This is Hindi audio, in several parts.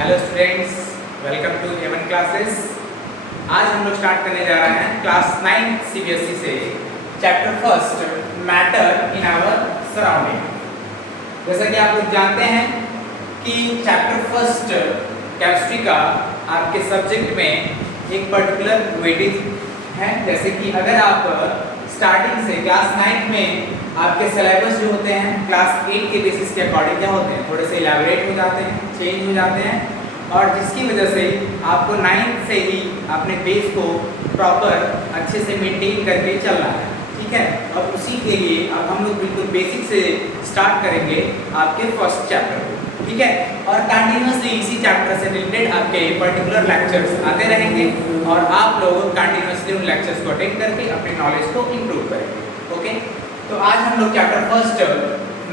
Hello students, welcome to Avon classes. आज हम लोग स्टार्ट करने जा रहे हैं क्लास 9 सीबीएसई से chapter first matter in our surrounding. जैसा कि आप लोग जानते हैं कि चैप्टर फर्स्ट केमिस्ट्री का आपके सब्जेक्ट में एक पर्टिकुलर वेटेज है। जैसे कि अगर आप स्टार्टिंग से क्लास 9 में आपके सिलेबस जो होते हैं क्लास 8 के बेसिस के अकॉर्डिंग क्या होते हैं, थोड़े से इलैबोरेट हो जाते हैं, चेंज हो जाते हैं, और जिसकी वजह से आपको 9 से ही अपने बेस को प्रॉपर अच्छे से मेंटेन करके चलना है। ठीक है, और उसी के लिए अब हम लोग बिल्कुल बेसिक से स्टार्ट करेंगे आपके फर्स्ट चैप्टर को। ठीक है, और कंटिन्यूसली इसी चैप्टर से रिलेटेड आपके पर्टिकुलर लेक्चर्स आते रहेंगे और आप लोग कंटिन्यूसली उन लेक्चर्स को अटेंड करके अपने नॉलेज को इम्प्रूव करेंगे। ओके, तो आज हम लोग chapter first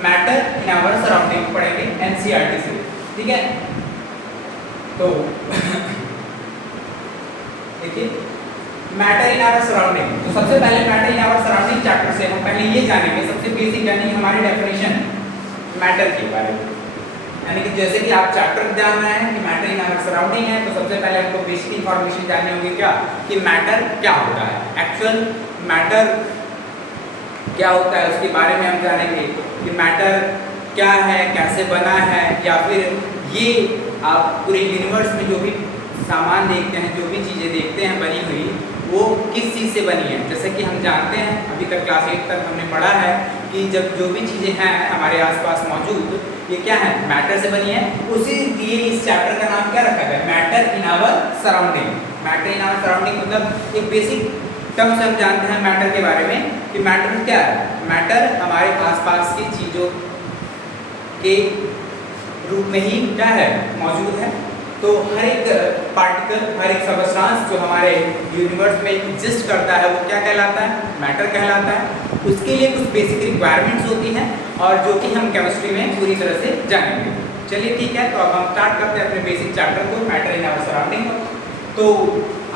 matter in our surrounding पढ़ेंगे एनसीईआरटी से। ठीक है, तो देखिए मैटर इन आवर सराउंडिंग। तो सबसे पहले matter in our surrounding chapter से हम पहले ये जानेंगे सबसे बेसिक यानी हमारी डेफिनेशन मैटर के बारे में। यानी कि जैसे कि आप चैप्टर जान रहे हैं कि मैटर इन आवर सराउंडिंग है, तो सबसे पहले हमको बेसिक इंफॉर्मेशन जाननी होगी क्या कि मैटर क्या होता है, एक्चुअल मैटर क्या होता है, उसके बारे में हम जानेंगे कि मैटर क्या है, कैसे बना है, या फिर ये आप पूरे यूनिवर्स में जो भी सामान देखते हैं, जो भी चीज़ें देखते हैं बनी हुई, वो किस चीज़ से बनी है। जैसे कि हम जानते हैं अभी तक क्लास 8 तक हमने पढ़ा है कि जब जो भी चीज़ें हैं हमारे आसपास मौजूद, ये क्या है, मैटर से बनी है। उसी लिए इस चैप्टर का नाम क्या रखा गया, matter in our surrounding. Matter in our surrounding मतलब एक बेसिक टर्म्स हम जानते हैं मैटर के बारे में कि मैटर क्या है। मैटर हमारे आसपास की चीज़ों के रूप में ही क्या है, मौजूद है। तो हर एक पार्टिकल, हर एक सबस्टांस जो हमारे यूनिवर्स में एग्जिस्ट करता है वो क्या कहलाता है, मैटर कहलाता है। उसके लिए कुछ बेसिक रिक्वायरमेंट्स होती हैं और जो कि हम केमिस्ट्री में पूरी तरह से जानेंगे। चलिए ठीक है, तो अब हम स्टार्ट करते हैं अपने बेसिक चैप्टर को, मैटर इन आवर सराउंडिंग। तो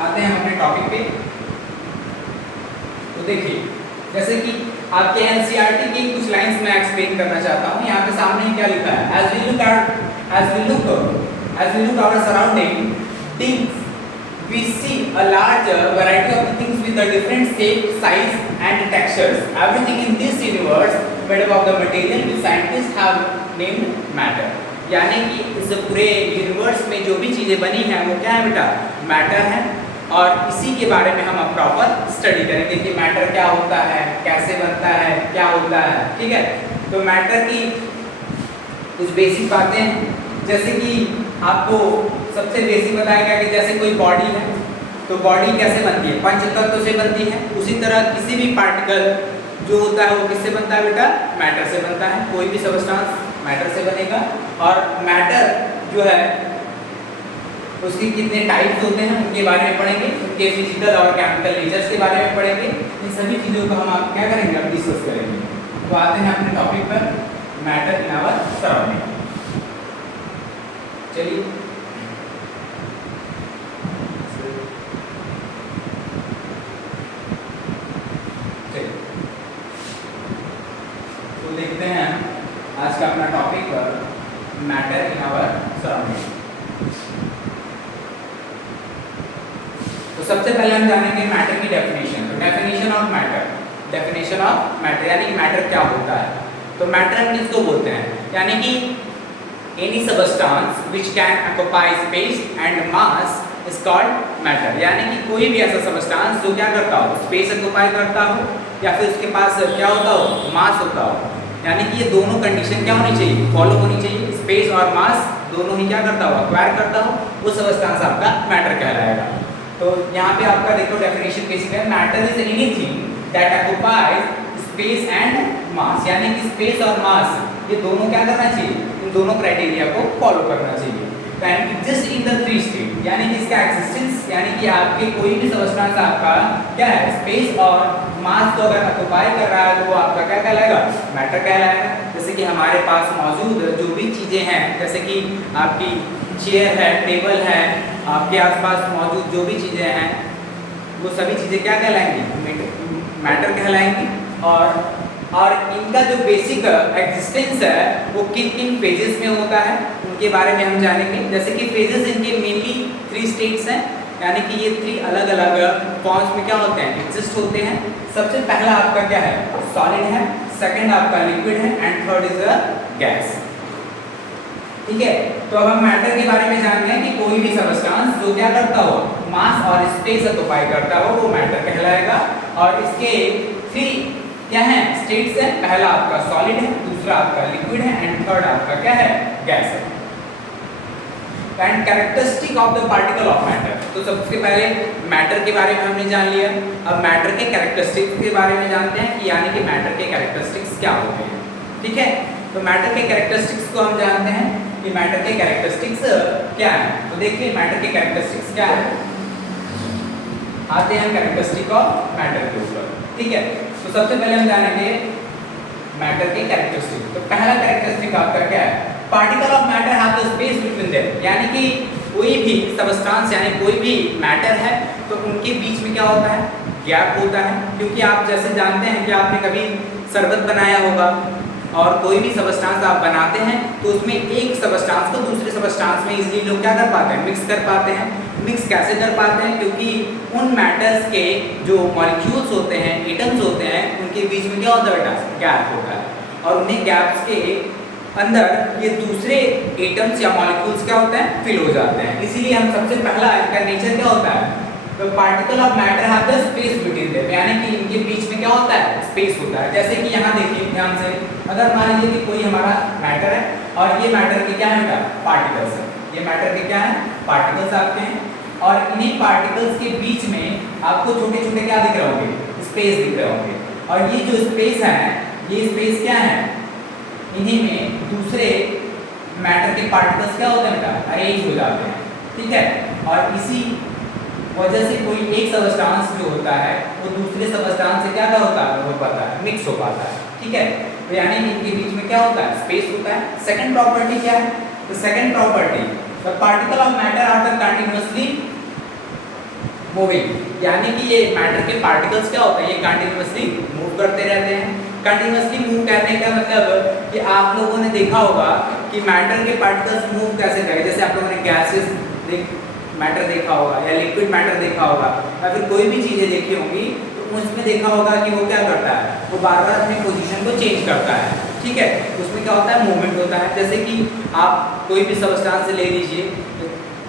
आते हैं हम अपने टॉपिक पे। तो देखिए, जैसे कि आपके एनसीईआरटी की कुछ लाइंस मैं एक्सप्लेन करना चाहता हूँ। यहाँ पे सामने क्या लिखा है, as we look our surrounding things, we see a large variety of things with a different shape, size and textures. Everything in this universe made up of the material which scientists have named matter. यानी कि इस पूरे यूनिवर्स में जो भी चीज़ें बनी हैं वो क्या है बेटा, मैटर है। और इसी के बारे में हम अब प्रॉपर स्टडी करेंगे कि मैटर क्या होता है, कैसे बनता है, क्या होता है। ठीक है, तो मैटर की कुछ बेसिक बातें हैं। जैसे कि आपको सबसे बेसिक बताया गया कि जैसे कोई बॉडी है, तो बॉडी कैसे बनती है, पंच तत्व से बनती है। उसी तरह किसी भी पार्टिकल जो होता है वो किससे बनता है बेटा, मैटर से बनता है। कोई भी सबस्टांस मैटर से बनेगा। और मैटर जो है उसके कितने टाइप्स होते हैं उनके बारे में पढ़ेंगे, उनके फिजिकल और केमिकल नेचर्स के बारे में पढ़ेंगे। इन सभी चीज़ों को हम आप क्या करेंगे, अब डिस्कस करेंगे। तो आते हैं अपने टॉपिक पर, मैटर इन आवर सराउंडिंग। चलिए, तो देखते हैं आज का अपना topic matter in our surrounding. तो सबसे पहले हम जानेंगे मैटर की डेफिनेशन। तो definition of matter, definition of matter यानी कि मैटर क्या होता है। तो मैटर हम किसको बोलते हैं, यानी कि any substance which can occupy space and mass is called matter. यानी कि कोई भी ऐसा सबस्टांस जो क्या करता हो, स्पेस ऑक्यूपाई करता हो या फिर उसके पास क्या होता हो, मास होता हो। यानी कि ये दोनों कंडीशन क्या होनी चाहिए, फॉलो होनी चाहिए। स्पेस और मास दोनों ही क्या करता हो, एक्वायर करता हो, वो सबस्टांस आपका मैटर कहलाएगा। तो यहाँ पे आपका देखो डेफिनेशन बेसिक है, matter is anything that occupies space and mass. यानी कि स्पेस और मास ये दोनों क्या करना चाहिए, इन दोनों क्राइटेरिया को फॉलो करना चाहिए। And exist in the three state, यानी कि इसका एक्सिस्टेंस यानी कि आपके कोई भी सबस्टांस आपका क्या है, स्पेस और मास को अगर ऑक्यूपाई कर रहा है तो वो आपका क्या कहलाएगा, मैटर कहलाएगा। जैसे कि हमारे पास मौजूद जो भी चीज़ें हैं, जैसे कि आपकी चेयर है, टेबल है, आपके आसपास मौजूद जो भी चीज़ें हैं वो सभी चीज़ें क्या कहलाएंगी, मैटर कहलाएंगी। और इनका जो बेसिक एग्जिस्टेंस है वो किन किन फेजेस में होता है, इनके बारे में हम जानेंगे। जैसे कि फेजेस इनके मेनली 3 स्टेट्स हैं, यानी कि ये 3 अलग अलग फॉर्म्स में क्या होते हैं, एग्जिस्ट होते हैं। सबसे पहला आपका क्या है, सॉलिड है, सेकंड आपका लिक्विड है and third is a gas. ठीक है, तो अब हम मैटर के बारे में जानते हैं कि कोई भी सबस्टेंस जो क्या करता हो, मास और स्पेस ऑक्युपाई करता हो, वो मैटर कहलाएगा। और इसके 3 क्या है, स्टेट्स है। पहला आपका सॉलिड है, दूसरा आपका लिक्विड है एंड थर्ड आपका क्या है, गैस है। And characteristic of the particle of matter, तो सबसे पहले मैटर के बारे में हमने जान लिया। अब मैटर के कैरेक्टरिस्टिक्स के बारे में जानते हैं कि यानी कि मैटर के कैरेक्टरिस्टिक्स क्या होते हैं। ठीक है, तो मैटर के कैरेक्टरिस्टिक्स को हम जानते हैं कि मैटर के कैरेक्टरिस्टिक्स क्या है। तो देखिए मैटर के कैरेक्टरिस्टिक्स क्या है, आते हैं कैरेक्टरिस्टिक ऑफ मैटर के ऊपर। ठीक है, तो सबसे पहले हम जानेंगे मैटर के कैरेक्टरिस्टिक। तो पहला कैरेक्टरिस्टिक आपका क्या है, particle of matter have the space between them, यानी कि कोई भी सबस्टेंस यानी कोई भी मैटर है तो उनके बीच में क्या होता है, गैप होता है। क्योंकि आप जैसे जानते हैं कि आपने कभी शरबत बनाया होगा और कोई भी सबस्टेंस आप बनाते हैं तो उसमें एक सबस्टेंस को दूसरे सबस्टेंस में इजीली लोग क्या कर पाते हैं, मिक्स कर पाते हैं। मिक्स कैसे कर पाते हैं, क्योंकि उन मैटर्स के जो मॉलिक्यूल्स होते हैं, एटम्स होते हैं, उनके बीच में क्या होता है बेटा, गैप होता है। और उन्हीं गैप्स के अंदर ये दूसरे एटम्स या मॉलिक्यूल्स क्या होते हैं, फिल हो जाते हैं। इसीलिए हम सबसे पहला इनका नेचर क्या होता है, तो particle of matter have the space between them, यानी कि इनके बीच में क्या होता है, स्पेस होता है। जैसे कि यहाँ देखिए ध्यान से, अगर मान लीजिए कि कोई हमारा मैटर है और ये मैटर के क्या है बेटा, पार्टिकल्स है। ये मैटर के क्या है, पार्टिकल्स आपके हैं और इन्हीं पार्टिकल्स के बीच में आपको छोटे छोटे क्या दिख रहे होंगे, स्पेस दिख रहे होंगे। और ये जो स्पेस है, ये स्पेस क्या है, इन्हीं में दूसरे मैटर के पार्टिकल्स क्या होते हैं बेटा, अरेंज हो जाते हैं। ठीक है, और इसी वजह से कोई एक सबस्टेंस जो होता है वो दूसरे सबस्टेंस से क्या होता है, हो पाता है, मिक्स हो पाता है। ठीक है, तो यानी इनके बीच में क्या होता है, स्पेस होता है। सेकंड प्रॉपर्टी क्या है, तो second property, the particle of matter are the continuously moving, यानी कि ये मैटर के पार्टिकल्स क्या होते हैं, ये कंटीन्यूअसली मूव करते रहते हैं। कंटीन्यूअसली मूव करने का मतलब कि आप लोगों ने देखा होगा कि मैटर के पार्टिकल्स मूव कैसे करें। जैसे आप लोगों ने गैसेस मैटर देखा होगा या लिक्विड मैटर देखा होगा या फिर कोई भी चीज़ें देखी होंगी, तो उसमें देखा होगा कि वो क्या करता है, वो बार बार अपनी पोजीशन को चेंज करता है। ठीक है, उसमें क्या होता है, मूवमेंट होता है। जैसे कि आप कोई भी सबस्टेंस ले लीजिए,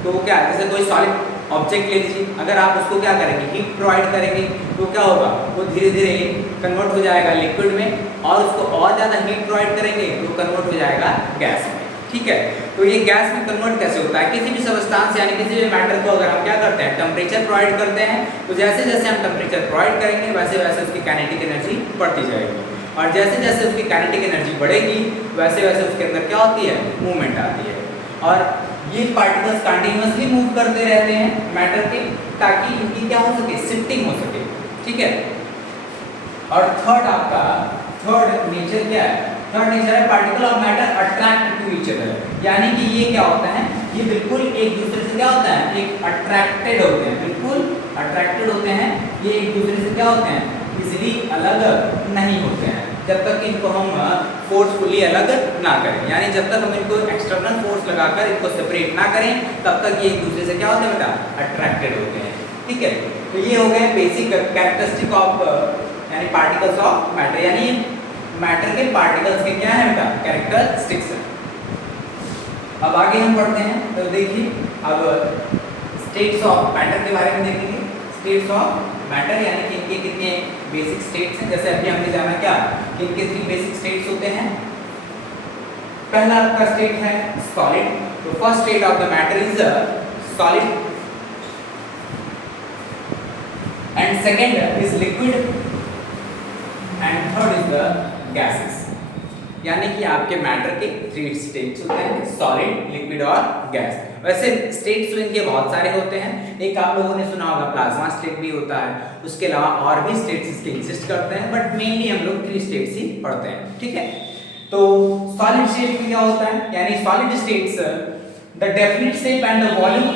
तो क्या, जैसे कोई सॉलिड ऑब्जेक्ट ले लीजिए, अगर आप उसको क्या करेंगे, हीट प्रोवाइड करेंगे, तो क्या होगा, वो धीरे धीरे कन्वर्ट हो जाएगा लिक्विड में, और उसको और ज़्यादा हीट प्रोवाइड करेंगे तो कन्वर्ट हो जाएगा गैस में। ठीक है, तो ये गैस में कन्वर्ट कैसे होता है, किसी भी सबस्टेंस यानी किसी भी मैटर को अगर हम क्या करते हैं, टेम्परेचर प्रोवाइड करते हैं, तो जैसे जैसे हम टेम्परेचर प्रोवाइड करेंगे वैसे वैसे उसकी काइनेटिक एनर्जी बढ़ती जाएगी, और जैसे जैसे उसकी काइनेटिक एनर्जी बढ़ेगी वैसे वैसे उसके अंदर क्या होती है, मूवमेंट आती है। और ये पार्टिकल्स कंटिन्यूअसली मूव करते रहते हैं मैटर के, ताकि इनकी क्या हो सके, शिफ्टिंग हो सके। ठीक है, और थर्ड आपका थर्ड नेचर क्या है, थर्ड नेचर है particle of matter attract to each other, यानी कि ये क्या होता है, ये बिल्कुल एक दूसरे से क्या होता है, एक अट्रैक्टेड होते हैं, बिल्कुल अट्रैक्टेड होते हैं। ये एक दूसरे से क्या होते हैं, इजीली अलग नहीं होते हैं, जब तक इनको हम फोर्सफुली अलग ना करें, यानी जब तक हम इनको एक्सटर्नल फोर्स लगाकर इनको सेपरेट ना करें तब तक ये एक दूसरे से क्या होते हैं बेटा, अट्रैक्टेड होते हैं। ठीक है, तो ये हो गए बेसिक कैरेक्टरिस्टिक ऑफ यानी पार्टिकल्स ऑफ मैटर, यानी मैटर के पार्टिकल्स के क्या है बेटा, कैरेक्टरिस्टिक्स है। अब आगे हम पढ़ते हैं, तो देखिए अब स्टेट्स ऑफ मैटर के बारे में देखेंगे। स्टेट्स ऑफ मैटर यानी कि इनके कितने बेसिक स्टेट्स हैं। जैसे अभी हमने जाना क्या कि इनके 3 बेसिक स्टेट्स होते हैं। पहला आपका स्टेट है सॉलिड, तो first state of the matter is solid and second is liquid and third is the gases, यानी कि आपके मैटर के 3 स्टेट्स होते हैं, सॉलिड, लिक्विड और गैस। वैसे स्टेट्स तो इनके बहुत सारे होते हैं, एक आप लोगों ने सुना होगा प्लाज्मा स्टेट भी होता है, उसके अलावा और भी स्टेट्स इसके एग्जिस्ट करते हैं, बट मेनली हम लोग 3 स्टेट्स ही पढ़ते हैं। ठीक है, तो सॉलिड स्टेट में क्या होता है, यानी solid states the definite shape and the volume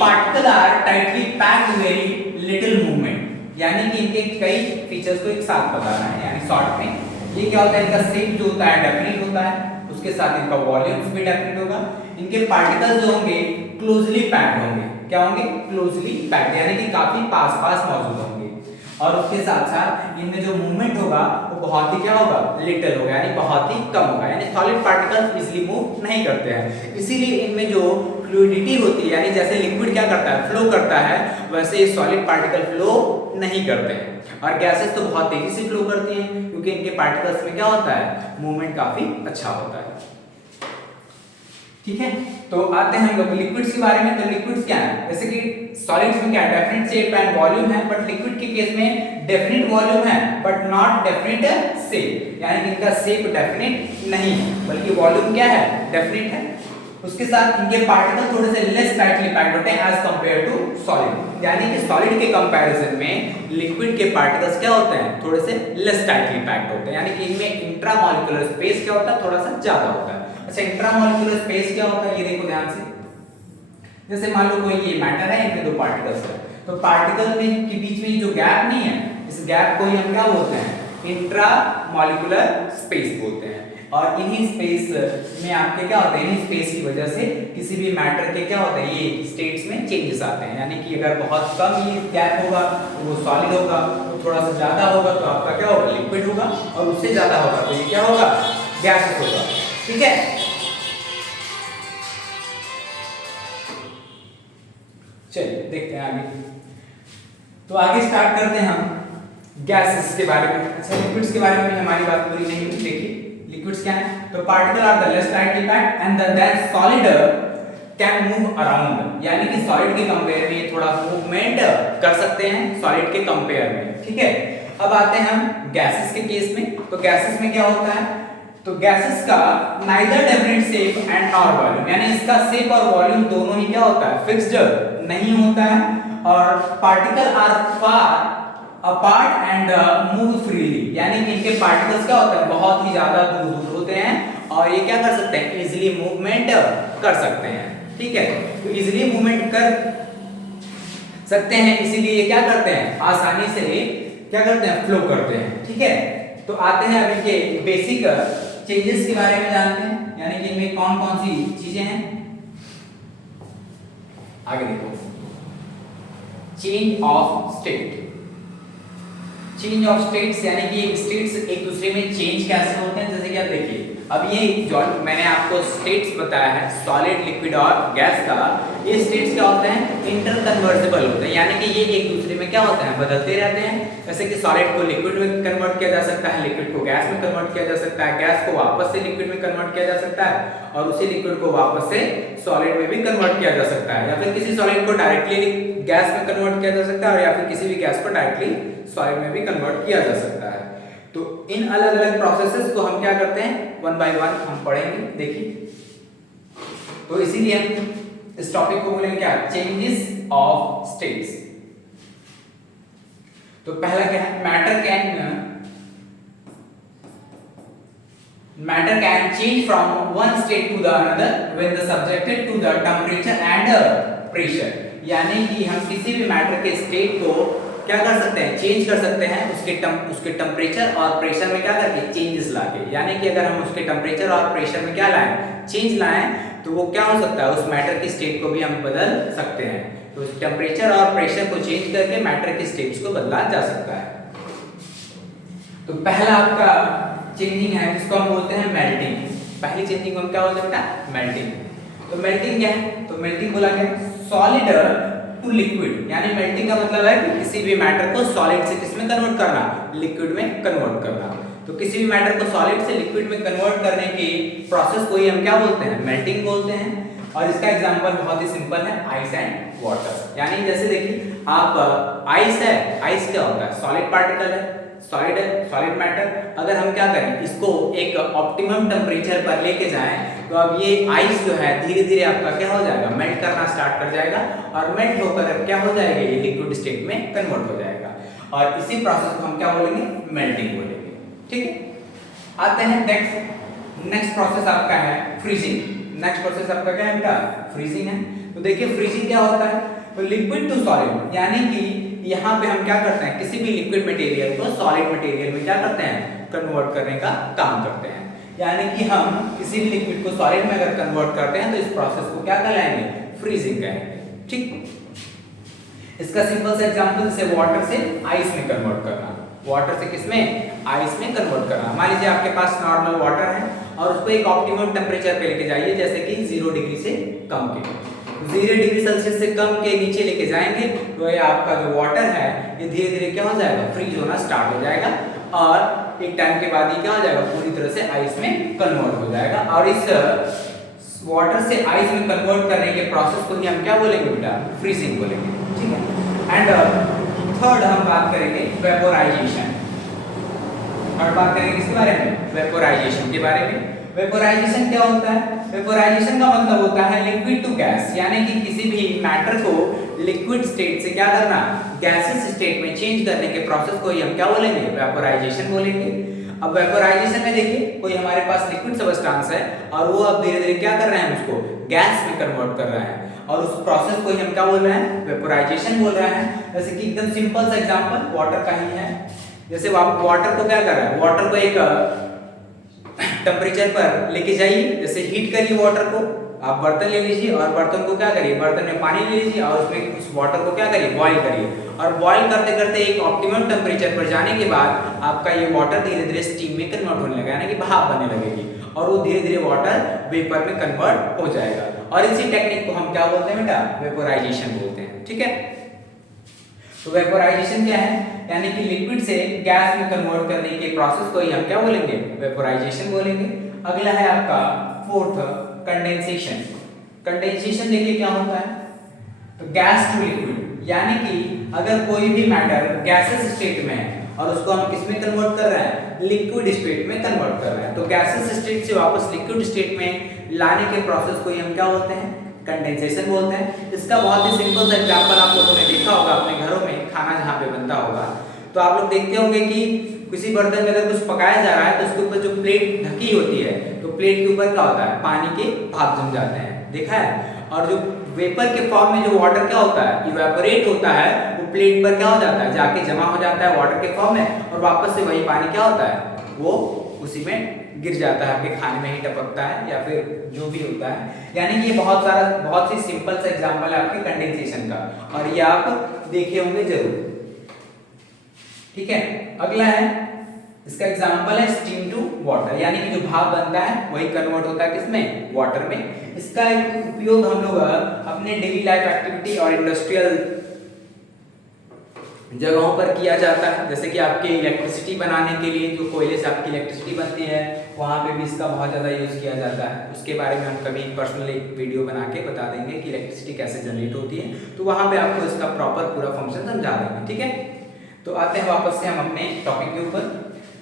particle are tightly packed very little movement, यानी कि इनके कई फीचर्स को एक साथ बताना है। यानी शॉर्ट में ये क्या होता है, इनका शेप जो होता है डेफिनिट होता है, उसके उसके साथ इनका वॉल्यूम्स भी डेफिनेट होगा, इनके पार्टिकल्स जो होंगे क्लोजली पैक्ड होंगे। क्या होंगे? क्लोजली पैक्ड, यानी कि काफी पास पास मौजूद होंगे। और उसके साथ साथ इनमें जो मूवमेंट होगा वो बहुत ही क्या होगा? लिटिल होगा, यानी बहुत ही कम होगा, यानी सॉलिड पार्टिकल्स इजीली मूव नहीं करते हैं। इसीलिए इनमें जो फ्लूइडिटी होती है, यानी जैसे लिक्विड क्या करता है? फ्लो करता है, वैसे ये सॉलिड पार्टिकल फ्लो नहीं करते हैं। और गैसेस तो बहुत तेजी से फ्लो करती हैं, क्योंकि इनके पार्टिकल्स में क्या होता है? मूवमेंट काफी अच्छा होता है। ठीक है, तो आते हैं हम लोग लिक्विड्स के बारे में। तो लिक्विड्स क्या है? जैसे कि सॉलिड्स में क्या है? डेफिनेट शेप एंड वॉल्यूम है, बट लिक्विड के केस में डेफिनेट वॉल्यूम है बट नॉट डेफिनेट शेप, यानी कि इनका शेप डेफिनेट नहीं है, बल्कि वॉल्यूम क्या है? डेफिनेट है। उसके साथ इनके पार्टिकल थोड़े से लेस टाइटली पैक्ड होते हैं एज कंपेयर टू सॉलिड, यानी कि सॉलिड के कंपैरिजन में लिक्विड के पार्टिकल्स क्या होते हैं? थोड़े से लेस टाइटली पैक्ड होते हैं, यानी कि इनमें इंट्रामॉलिक्यूलर स्पेस क्या होता है? थोड़ा सा ज्यादा होता है। अच्छा, इंट्रामॉलिक्यूलर स्पेस क्या होता है? ये देखो ध्यान से। जैसे मान लो कोई ये मैटर है, इनमें दो पार्टिकल्स है, तो पार्टिकल में के बीच में जो गैप नहीं है, इस गैप को ही हम क्या बोलते हैं? इंट्रामॉलिक्यूलर स्पेस बोलते हैं। और इन्हीं स्पेस में आपके क्या होता है? इन्हीं स्पेस की वजह से किसी भी मैटर के क्या होता है? ये स्टेट्स में चेंजेस आते हैं, यानी कि अगर बहुत कम ये गैप होगा तो वो सॉलिड होगा, तो थोड़ा सा ज्यादा होगा तो आपका क्या होगा? लिक्विड होगा, और उससे ज्यादा होगा तो ये क्या होगा? गैसेस होगा। ठीक है, चलिए देखते हैं आगे। तो आगे स्टार्ट करते हैं हम गैसेस के बारे में। अच्छा, लिक्विड्स के बारे में भी हमारी बात पूरी नहीं हुई। देखिए लिक्विड्स क्या है? तो particle are the less tightly packed and then solid can move around, यानी कि सॉलिड के कंपेयर में ये थोड़ा मूवमेंट कर सकते हैं सॉलिड के कंपेयर में। ठीक है, अब आते हैं हम गैसेस के केस में। तो गैसेस में क्या होता है? तो गैसेस का neither definite shape and nor volume, यानी इसका शेप और वॉल्यूम दोनों ही क्या होता है? फिक्स्ड नहीं होता है। और particle are far apart and move freely, यानी कि इनके पार्टिकल्स क्या होते हैं? बहुत ही ज्यादा दूर दूर होते हैं, और ये क्या कर सकते हैं? इजीली मूवमेंट कर सकते हैं। ठीक है, तो इजीली मूवमेंट कर सकते हैं, इसीलिए ये क्या करते हैं? आसानी से क्या करते हैं? फ्लो करते हैं। ठीक है, तो आते हैं अब इनके बेसिक चेंजेस के बारे में जानते हैं, यानी कि इनमें कौन कौन सी चीजें हैं। आगे देखो, change of state. Change of states यानी कि स्टेट्स एक दूसरे में चेंज कैसे होते हैं? जैसे कि आप देखिए, अब ये जो मैंने आपको स्टेट्स बताया है सॉलिड, लिक्विड और गैस का, ये स्टेट्स क्या होते हैं? इंटरकन्वर्टिबल होते हैं, यानी कि ये एक दूसरे में क्या होते हैं? बदलते रहते हैं। जैसे कि सॉलिड को लिक्विड में कन्वर्ट किया जा सकता है, लिक्विड को गैस में कन्वर्ट किया जा सकता है, गैस को वापस से लिक्विड में कन्वर्ट किया जा सकता है, और उसी लिक्विड को वापस से सॉलिड में भी कन्वर्ट किया जा सकता है, या फिर किसी सॉलिड को डायरेक्टली गैस में कन्वर्ट किया जा सकता है, और या फिर किसी भी गैस को डायरेक्टली सॉलिड में भी कन्वर्ट किया जा सकता है। तो इन अलग अलग प्रोसेसेस को हम क्या करते हैं? वन बाय वन हम पढ़ेंगे। देखिए, तो इसीलिए हम इस टॉपिक को बोलेंगे क्या? Changes of states. तो पहला क्या है? Matter can change from one state to the another when the subjected to the temperature and pressure, यानी कि हम किसी भी मैटर के स्टेट को क्या कर सकते हैं? चेंज कर सकते हैं उसके टेम्परेचर और प्रेशर में क्या करके? चेंजेस लाके, यानी कि अगर हम उसके टेम्परेचर और प्रेशर में क्या लाएं? चेंज लाएं, तो वो क्या हो सकता है? उस मैटर की स्टेट को भी हम बदल सकते हैं। तो टेम्परेचर और प्रेशर को चेंज करके मैटर की स्टेट्स को बदला जा सकता है। तो पहला आपका चेंजिंग है जिसको हम बोलते हैं मेल्टिंग। पहली चेंजिंग को हम क्या बोलते हैं? मेल्टिंग। तो मेल्टिंग क्या है? तो मेल्टिंग बोला गया सॉलिड टू लिक्विड, यानी मेल्टिंग का मतलब है कि किसी भी मैटर को सॉलिड से किस में कन्वर्ट करना? लिक्विड में कन्वर्ट करना। तो किसी भी मैटर को सॉलिड से लिक्विड में कन्वर्ट करने की प्रोसेस को ही हम क्या बोलते हैं? मेल्टिंग बोलते हैं। और इसका एग्जांपल बहुत ही सिंपल है, आइस एंड वाटर। यानी जैसे देखिए आप आइस है, आइस क्या होता है? सॉलिड पार्टिकल है, सॉलिड है, सॉलिड मैटर। अगर हम क्या करें? इसको एक ऑप्टिमम टेम्परेचर पर लेके जाएं, तो अब ये आइस जो है धीरे धीरे आपका क्या हो जाएगा? मेल्ट करना स्टार्ट कर जाएगा, और मेल्ट होकर अब क्या हो जाएगा? ये लिक्विड स्टेट में कन्वर्ट हो जाएगा, और इसी प्रोसेस को हम क्या बोलेंगे? मेल्टिंग बोलेंगे। ठीक है, आते हैं नेक्स्ट प्रोसेस आपका है फ्रीजिंग। नेक्स्ट प्रोसेस आपका क्या है बेटा? फ्रीजिंग है। तो देखिए फ्रीजिंग क्या होता है? तो लिक्विड टू सॉलिड, यानी कि यहाँ पे हम क्या करते हैं? किसी भी लिक्विड मटेरियल को सॉलिड मटेरियल में क्या करते हैं? कन्वर्ट करने का काम करते हैं। यानी कि हम किसी भी लिक्विड को सॉलिड में अगर कन्वर्ट करते हैं तो इस प्रोसेस को क्या कहलाएंगे, फ्रीजिंग कहेंगे। ठीक, इसका सिंपल सा एग्जांपल जैसे वाटर से आइस में कन्वर्ट करना, वाटर से किसमें, आइस में कन्वर्ट करना। मान लीजिए आपके पास नॉर्मल वाटर है और उसको एक ऑप्टिमम टेम्परेचर पे लेके जाइए, जैसे कि 0 डिग्री से कम के, 0 डिग्री सेल्सियस से कम के नीचे लेके जाएंगे तो ये आपका जो वाटर है ये धीरे धीरे क्या हो जाएगा, फ्रीज होना स्टार्ट हो जाएगा और एक टाइम के बाद ये क्या हो जाएगा, पूरी तरह से आइस में कन्वर्ट हो जाएगा। और इस वाटर से आइस में कन्वर्ट करने के प्रोसेस को ही हम क्या बोलेंगे बेटा, फ्रीजिंग बोलेंगे। ठीक है। एंड थर्ड हम बात करेंगे वेपोराइजेशन। थर्ड बात करेंगे किसके बारे में, वेपोराइजेशन के बारे में। वेपोराइजेशन क्या होता है, वेपोराइजेशन का मतलब होता है लिक्विड टू गैस, यानी कि किसी भी मैटर को लिक्विड स्टेट से क्या करना, गैसेस स्टेट में चेंज करने के प्रोसेस को ही हम क्या बोलेंगे, वेपोराइजेशन बोलेंगे। अब वेपोराइजेशन में देखिए कोई हमारे पास लिक्विड सब्सटेंस है और वो अब धीरे धीरे क्या कर रहे हैं, उसको गैस में कन्वर्ट कर रहे हैं और उस प्रोसेस को ही हम क्या बोल रहे हैं, वेपोराइजेशन बोल रहे हैं। जैसे कि एकदम सिंपल सा एग्जांपल वाटर का ही है। जैसे आप वाटर को क्या कर रहे हैं, वाटर को एक टेम्परेचर पर लेके जाइए, जैसे हीट करिए वाटर को, आप बर्तन ले लीजिए और बर्तन को क्या करिए, बर्तन में पानी ले लीजिए और उसमें उस वाटर को क्या करिए, बॉईल करिए और बॉईल करते करते एक ऑप्टिमम टेम्परेचर पर जाने के बाद आपका ये वाटर धीरे धीरे स्टीम में कन्वर्ट होने लगेगा, यानी कि भाप बनने लगेगी और वो धीरे धीरे वाटर वेपर में कन्वर्ट हो जाएगा और इसी टेक्निक को हम क्या बोलते हैं बेटा, वेपोराइजेशन बोलते हैं। ठीक है, तो वेपोराइजेशन क्या है, यानी कि लिक्विड से गैस में कन्वर्ट करने के प्रोसेस को ही हम क्या बोलेंगे, वेपोराइजेशन बोलेंगे। अगला है आपका फोर्थ, कंडेंसेशन। कंडेंसेशन देखिए क्या होता है, तो गैस टू लिक्विड, यानी कि अगर कोई भी मैटर गैसेस स्टेट में है और उसको हम किस में कन्वर्ट कर रहे हैं, लिक्विड स्टेट में कन्वर्ट कर रहे हैं, तो गैसेस स्टेट से वापस लिक्विड स्टेट में लाने के प्रोसेस को ही हम क्या बोलते हैं, कंडेंसेशन बोलते हैं। इसका बहुत ही सिंपल सा एग्जांपल आप लोगों ने देखा होगा अपने घरों में, खाना जहाँ पे बनता होगा तो आप लोग देखते होंगे कि किसी बर्तन में अगर कुछ पकाया जा रहा है तो उसके ऊपर जो प्लेट ढकी होती है तो प्लेट के ऊपर क्या होता है, पानी के भाप जम जाते हैं, देखा है। और जो वेपर के फॉर्म में जो वाटर क्या होता है, इवेपोरेट होता है, वो प्लेट पर क्या हो जाता है, जाके जमा हो जाता है वाटर के फॉर्म में और वापस से वही पानी क्या होता है, वो उसी में गिर जाता है, आपके खाने में ही टपकता है या फिर जो भी होता है। यानी कि ये बहुत ही सिंपल सा एग्जांपल है आपके कंडेंसेशन का और ये आप देखे होंगे जरूर। ठीक है, अगला है इसका एग्जांपल है स्टीम टू वाटर, यानी कि जो भाप बनता है वही कन्वर्ट होता है किसमें, वाटर में। इसका एक उपयोग हम लोग अपने डेली लाइफ एक्टिविटी और इंडस्ट्रियल जगहों पर किया जाता है, जैसे कि आपके इलेक्ट्रिसिटी बनाने के लिए जो कोयले से आपकी इलेक्ट्रिसिटी बनती है वहाँ पे भी इसका बहुत ज़्यादा यूज़ किया जाता है। उसके बारे में हम कभी पर्सनल एक वीडियो बना के बता देंगे कि इलेक्ट्रिसिटी कैसे जनरेट होती है, तो वहाँ पे आपको इसका प्रॉपर पूरा फंक्शन समझा देंगे। ठीक है, तो आते हैं वापस से हम अपने टॉपिक के ऊपर।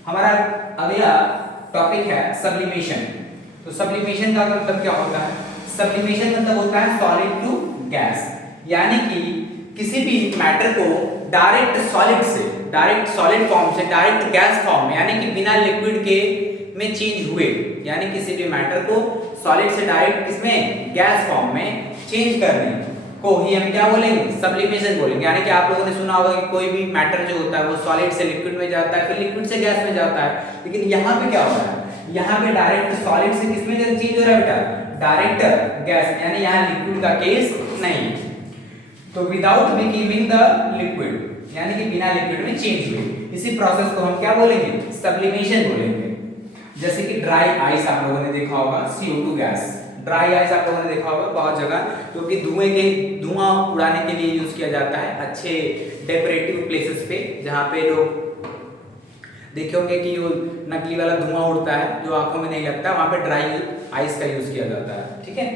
हमारा अगला टॉपिक है सब्लिमेशन। तो सब्लिमेशन का मतलब क्या होता है, सब्लिमेशन मतलब होता है सॉलिड टू गैस, यानी कि किसी भी मैटर को डायरेक्ट सॉलिड फॉर्म से डायरेक्ट गैस फॉर्म में, यानी कि बिना लिक्विड के में चेंज हुए, यानी किसी भी मैटर को सॉलिड से डायरेक्ट किसमें, गैस फॉर्म में चेंज करने को ही हम क्या बोलेंगे, सब्लिमेशन बोलेंगे। यानी कि आप लोगों ने सुना होगा कि कोई भी मैटर जो होता है वो सॉलिड से लिक्विड में जाता है, फिर लिक्विड से गैस में जाता है, लेकिन यहाँ पे क्या हो रहा है, यहाँ पे डायरेक्ट सॉलिड से किसमें चेंज हो रहा है बेटा, डायरेक्ट गैस में, यानी यहाँ लिक्विड का केस नहीं। तो विदाउट बिकमिंग द लिक्विड, यानी कि बिना लिक्विड में चेंज हुए, इसी प्रोसेस को हम क्या बोलेंगे, सब्लिमेशन बोलेंगे। जैसे कि ड्राई आइस आप लोगों ने देखा होगा, CO2 गैस, ड्राई आइस आप लोगों ने देखा होगा बहुत जगह, क्योंकि धुआं उड़ाने के लिए यूज किया जाता है अच्छे डेकोरेटिव प्लेसेस पे, जहाँ पे लोग देखे होंगे कि वो नकली वाला धुआं उड़ता है जो आंखों में नहीं लगता, वहाँ पे ड्राई आइस का यूज किया जाता है। ठीक है,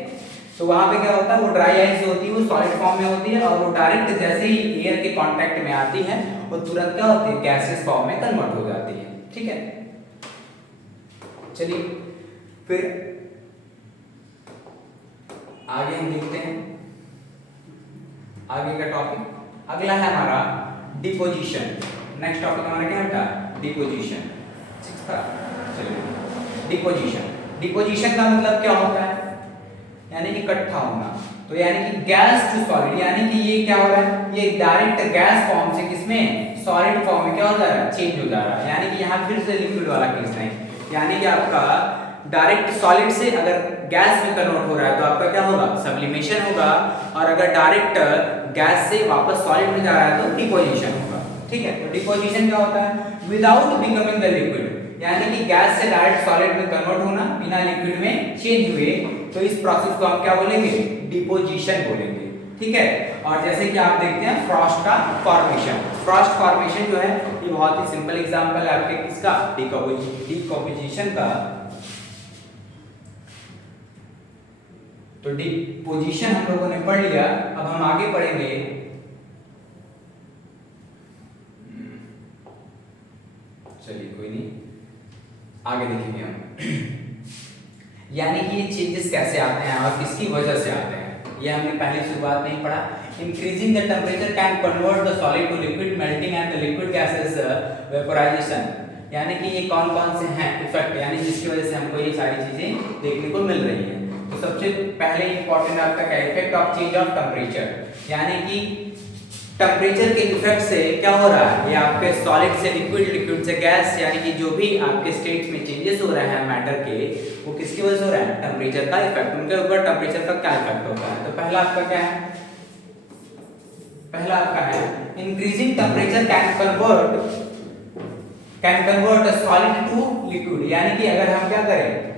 तो वहाँ पे क्या होता है, वो ड्राई आइस जो होती है वो सॉलिड फॉर्म में होती है और वो डायरेक्ट जैसे ही एयर के कांटेक्ट में आती है वो तुरंत क्या होती है, गैसेस फॉर्म में कन्वर्ट हो जाती है। ठीक है, चलिए फिर आगे हम देखते हैं आगे का टॉपिक। अगला है हमारा डिपोजिशन। नेक्स्ट टॉपिक हमारा क्या है, डिपोजिशन। चलिए डिपोजिशन का मतलब क्या होता है, यानी कि इकट्ठा होना। तो यानी कि गैस टू सॉलिड, यानी कि ये क्या हो रहा है, ये डायरेक्ट गैस फॉर्म से किसमें, सॉलिड फॉर्म में क्या हो जा रहा है, चेंज हो जा रहा है। यानी कि यहाँ फिर से लिक्विड वाला केस नहीं, यानी कि आपका डायरेक्ट सॉलिड से अगर गैस में कन्वर्ट हो रहा है तो आपका क्या होगा, सब्लिमेशन होगा, और अगर डायरेक्ट गैस से वापस सॉलिड में जा रहा है तो डिपोजिशन होगा। ठीक है, तो डिपोजिशन क्या होता है, विदाउट बिकमिंग द लिक्विड, यानी कि गैस से डायरेक्ट सॉलिड में कन्वर्ट होना बिना लिक्विड में चेंज हुए, तो इस प्रोसेस को हम क्या बोलेंगे, डिपोजिशन बोलेंगे। ठीक है, और जैसे कि आप देखते हैं फ्रॉस्ट का फॉर्मेशन, फ्रॉस्ट फॉर्मेशन जो है ये बहुत ही सिंपल एग्जांपल है आपके किसका, डिकम्पोजिशन का। तो डिपोजिशन हम लोगों ने पढ़ लिया, अब हम आगे पढ़ेंगे चलिए कोई नहीं, आगे देखेंगे हम यानी कि ये चेंजेस कैसे आते हैं और किसकी वजह से आते हैं, ये हमने पहले शुरुआत में ही पढ़ा। Increasing the temperature can convert the solid to liquid, melting and the liquid gases vaporization, यानी कि ये कौन कौन से हैं इफेक्ट, यानी जिसकी वजह से हमको ये सारी चीजें देखने को मिल रही हैं। तो सबसे पहले इंपॉर्टेंट आपका क्या, effect of change of temperature, यानी कि टेम्परेचर के इफेक्ट से क्या हो रहा है, ये आपके सॉलिड से लिक्विड, लिक्विड से गैस, यानी कि जो भी आपके स्टेट्स में चेंजेस हो रहे हैं मैटर के, वो किसकी वजह से हो रहा है, टेम्परेचर का इफेक्ट, उनके ऊपर टेम्परेचर का क्या इफेक्ट होता है। तो पहला आपका क्या है, पहला आपका है increasing temperature can convert a solid to liquid, यानी कि अगर हम क्या करें,